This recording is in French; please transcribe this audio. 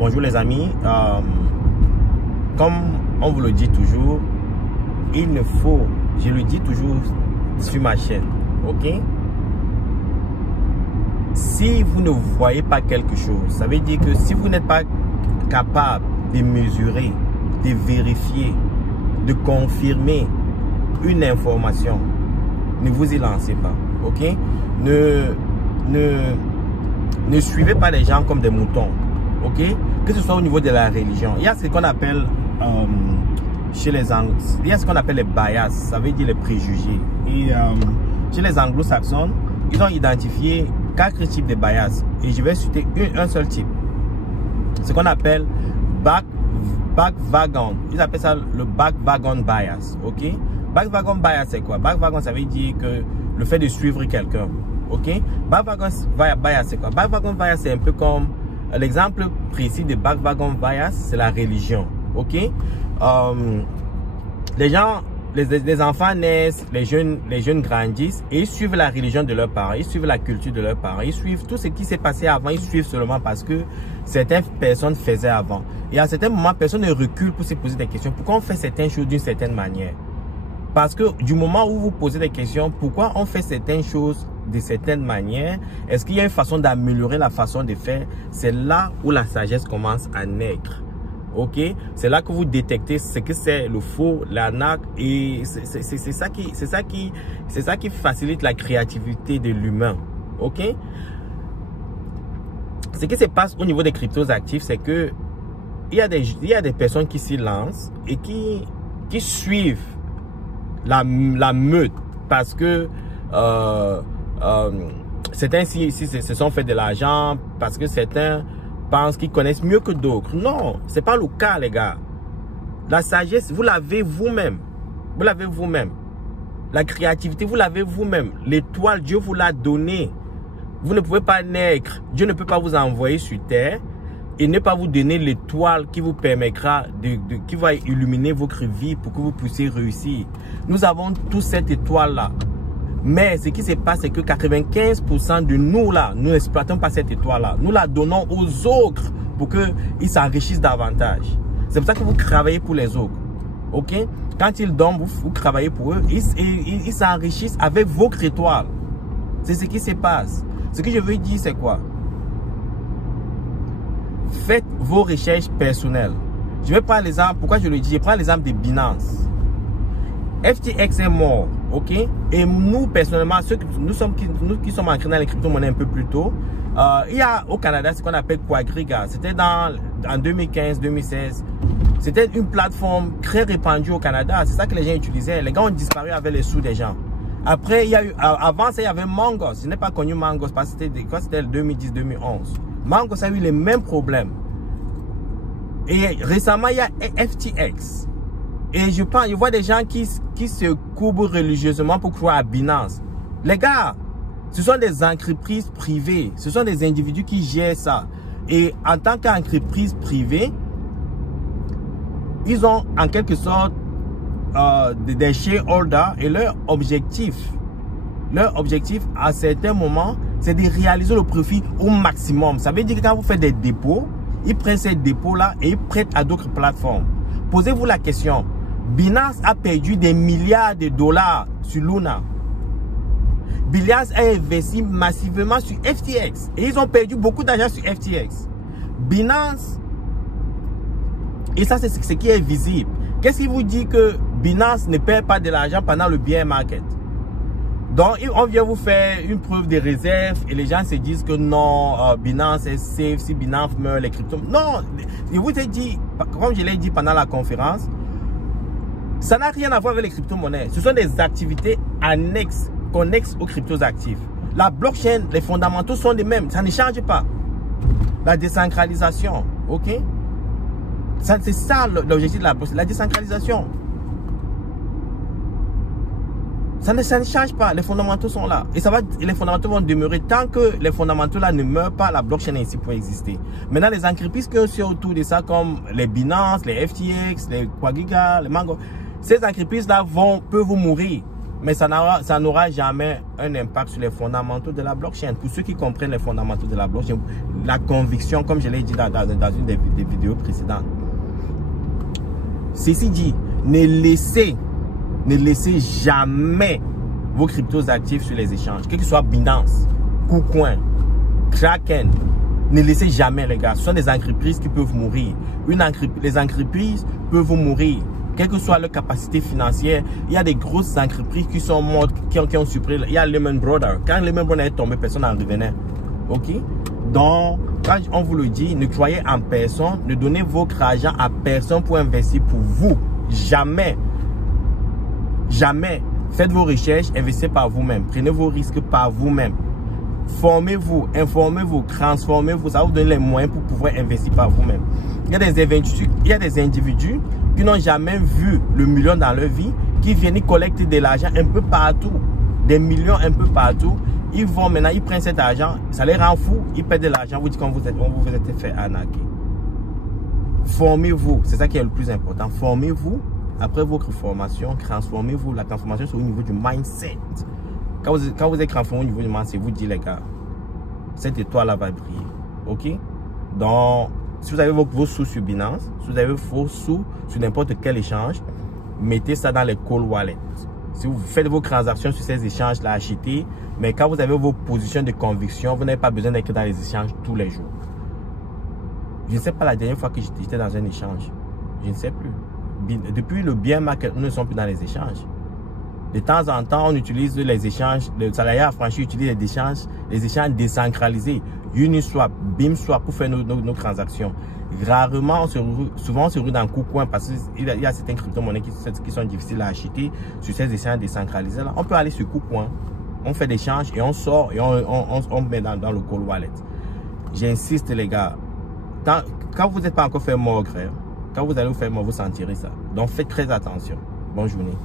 Bonjour les amis, comme on vous le dit toujours, il ne faut, je le dis toujours sur ma chaîne, ok? Si vous ne voyez pas quelque chose, ça veut dire que si vous n'êtes pas capable de mesurer, de vérifier, de confirmer une information, ne vous y lancez pas, ok? Ne suivez pas les gens comme des moutons, ok? Que ce soit au niveau de la religion. Il y a ce qu'on appelle chez les Anglo, il y a ce qu'on appelle les bias, ça veut dire les préjugés. Et chez les anglo-saxons, ils ont identifié 4 types de bias. Et je vais citer un seul type. Ce qu'on appelle back-wagon. Ils appellent ça le back-wagon bias, ok? Back-wagon bias, c'est quoi? Back-wagon, ça veut dire que le fait de suivre quelqu'un. Ok, back-wagon bias c'est quoi? Back-wagon bias c'est un peu comme l'exemple précis de back-wagon bias, c'est la religion. Ok, les enfants naissent, les jeunes grandissent et ils suivent la religion de leurs parents, ils suivent la culture de leurs parents, ils suivent tout ce qui s'est passé avant, ils suivent seulement parce que certaines personnes faisaient avant. Et à certains moments, personne ne recule pour se poser des questions. Pourquoi on fait certaines choses d'une certaine manière? Parce que du moment où vous posez des questions, pourquoi on fait certaines choses de certaines manières, est-ce qu'il y a une façon d'améliorer la façon de faire? C'est là où la sagesse commence à naître. Ok, c'est là que vous détectez ce que c'est le faux, l'arnaque, et c'est ça qui facilite la créativité de l'humain. Ok, ce qui se passe au niveau des cryptos actifs, c'est que il y a des personnes qui s'y lancent et qui suivent la meute parce que certains ici se sont fait de l'argent parce que certains pensent qu'ils connaissent mieux que d'autres. Non, c'est pas le cas, les gars. La sagesse, vous l'avez vous-même. Vous l'avez vous-même. La créativité, vous l'avez vous-même. L'étoile, Dieu vous l'a donnée. Vous ne pouvez pas naître. Dieu ne peut pas vous envoyer sur terre et ne pas vous donner l'étoile qui vous permettra qui va illuminer votre vie pour que vous puissiez réussir. Nous avons tous cette étoile-là. Mais ce qui se passe, c'est que 95% de nous là, nous n'exploitons pas cette étoile-là. Nous la donnons aux autres pour qu'ils s'enrichissent davantage. C'est pour ça que vous travaillez pour les autres. Ok? Quand ils dorment, vous travaillez pour eux. Ils s'enrichissent avec votre étoile. C'est ce qui se passe. Ce que je veux dire, c'est quoi? Faites vos recherches personnelles. Je vais prendre l'exemple. Pourquoi je le dis? Je prends l'exemple de Binance. FTX est mort, ok? Et nous, personnellement, nous qui sommes entrés dans les crypto-monnaies un peu plus tôt, il y a au Canada ce qu'on appelle Quadriga. C'était en 2015-2016. C'était une plateforme très répandue au Canada. C'est ça que les gens utilisaient. Les gars ont disparu avec les sous des gens. Après, il y a eu, avant ça, il y avait Mangos. Je n'ai pas connu Mangos parce que c'était le 2010-2011. Mangos a eu les mêmes problèmes. Et récemment, il y a FTX. Et je vois des gens qui se courbent religieusement pour croire à Binance. Les gars, ce sont des entreprises privées. Ce sont des individus qui gèrent ça. Et en tant qu'entreprise privée, ils ont en quelque sorte des shareholders et leur objectif à certains moments, c'est de réaliser le profit au maximum. Ça veut dire que quand vous faites des dépôts, ils prennent ces dépôts-là et ils prêtent à d'autres plateformes. Posez-vous la question. Binance a perdu des milliards de dollars sur Luna. Binance a investi massivement sur FTX. Et ils ont perdu beaucoup d'argent sur FTX. Binance, et ça c'est ce qui est visible. Qu'est-ce qui vous dit que Binance ne perd pas de l'argent pendant le bear market? Donc, on vient vous faire une preuve de réserve et les gens se disent que non, Binance est safe, si Binance meurt, les cryptos. Non, je vous ai dit, comme je l'ai dit pendant la conférence, ça n'a rien à voir avec les crypto-monnaies. Ce sont des activités annexes, connexes aux cryptos actifs. La blockchain, les fondamentaux sont les mêmes, ça ne change pas. La décentralisation, ok? C'est ça l'objectif de la blockchain, la décentralisation. Ça ne change pas, les fondamentaux sont là. Et les fondamentaux vont demeurer tant que les fondamentaux là ne meurent pas, la blockchain est ici pour exister. Maintenant, les entreprises qui sont autour de ça, comme les Binance, les FTX, les Quadriga, les Mango, ces entreprises là peuvent vous mourir. Mais ça n'aura jamais un impact sur les fondamentaux de la blockchain. Pour ceux qui comprennent les fondamentaux de la blockchain, la conviction, comme je l'ai dit dans une des vidéos précédentes. Ceci dit, ne laissez jamais vos cryptos actifs sur les échanges, quel que soit Binance, KuCoin, Kraken. Ne laissez jamais, les gars. Ce sont des entreprises qui peuvent mourir. Les entreprises peuvent mourir. Quelle que soit leur capacité financière, il y a des grosses entreprises qui sont mortes, qui ont supprimé. Il y a Lehman Brothers. Quand Lehman Brothers est tombé, personne n'en revenait. Ok? Donc, quand on vous le dit, ne croyez en personne, ne donnez votre argent à personne pour investir pour vous. Jamais. Jamais. Faites vos recherches, investissez par vous-même. Prenez vos risques par vous-même. Formez-vous, informez-vous, transformez-vous. Ça va vous donner les moyens pour pouvoir investir par vous-même. Il y a des individus qui n'ont jamais vu le million dans leur vie, qui viennent collecter de l'argent un peu partout, des millions un peu partout. Ils vont maintenant, ils prennent cet argent, ça les rend fous, ils perdent de l'argent, vous dites qu'on vous êtes fait arnaquer. Formez-vous, c'est ça qui est le plus important. Formez-vous, après votre formation, transformez-vous. La transformation, c'est au niveau du mindset. Quand vous êtes transformé au niveau du mindset, vous dites, les gars, cette étoile-là va briller. Ok? Donc, si vous avez vos sous sur Binance, si vous avez vos sous sur n'importe quel échange, mettez ça dans les cold wallets. Si vous faites vos transactions sur ces échanges-là, achetez. Mais quand vous avez vos positions de conviction, vous n'avez pas besoin d'être dans les échanges tous les jours. Je ne sais pas la dernière fois que j'étais dans un échange. Je ne sais plus. Depuis le bien market, nous ne sommes plus dans les échanges. De temps en temps, on utilise les échanges. Le salarié affranchi utilise les échanges décentralisés. Uniswap, BIMSwap pour faire nos transactions. Rarement, souvent on se retrouve dans KuCoin parce qu'il y a certaines crypto-monnaies qui sont difficiles à acheter sur ces échanges décentralisés. Là, on peut aller sur KuCoin, on fait des échanges et on sort et on met dans le cold wallet. J'insiste, les gars. Quand vous n'êtes pas encore fait mort, quand vous allez vous faire mort, vous sentirez ça. Donc faites très attention. Bonne journée.